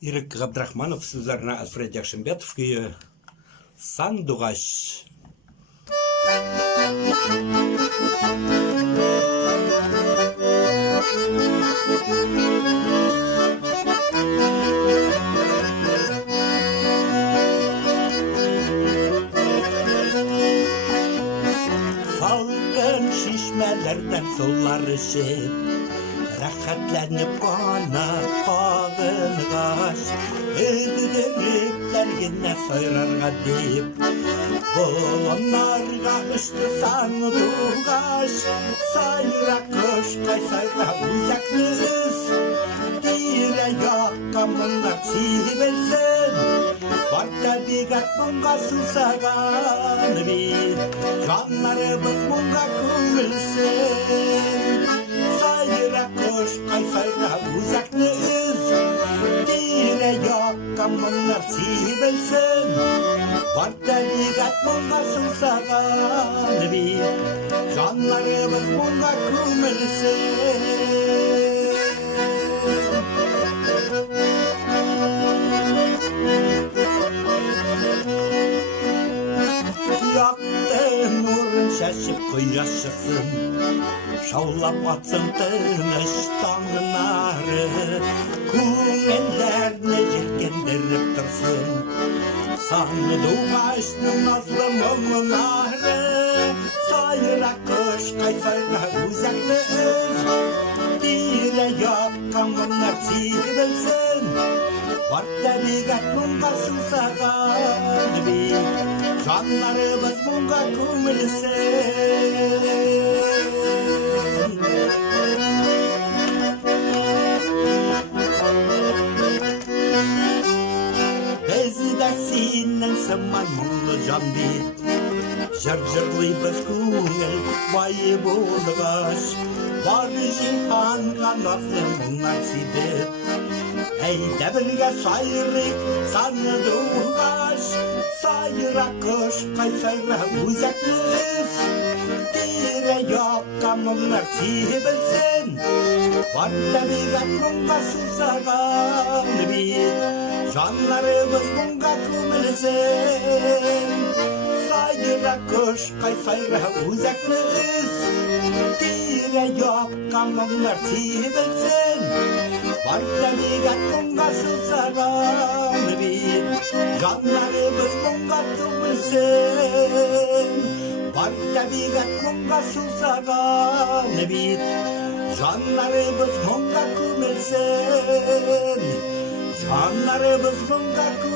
Ирек Габдрахманов sözlerine Alfred Yakşınbetov köyü Sandugaş. Salgın şişmelerden sular içip rahatlanıp ana bağıngaş öldürüpler yine soyrarga deyip Boğanlarga üstü sandugaş sayra koşkay sayra uzaklı üz Dire yakamınlar sibelsen Varta bigat bunga susagan bir Canlarımız bunga kumulsun Sayra koşkay sayra uzaklı üz Dire yakamınlar sibelsen Varta bigat bunga susagan bir Canlarımız bunga kumulsun Yaktı nurun şaşıp kıyaş çıksın Şaulap atsın tınış tağınarı Kumellerine cilkendirip dursun Sandugaş'ın nazlı mumları Sayra koşkay sayra uzaklı öz Dire yakamınlar sibelsin Varta bigat bunga susagan bir Canlarımız bunga kumulsun Bizi de sinnen sıman mumlu can bit Jır-jırlıyız kungel bayı bulgaş Var cihanga nazlı bunlar sidip Eyde birge sayrık sandugaş Sayra koşkay sayra uzaklı üz Dire yakamınlar sibelsin Varta bigat bunga susagan bir Canlarımız bunga kumulsun Sayra koşkay sayra uzaklı üz Dire yakamınlar sibelsin Varta bigat bunga susagan bir Canlarımız bunga kumulsun Varta bigat bunga susagan bir Canlarımız bunga kumulsun Canlarımız bunga kumulsun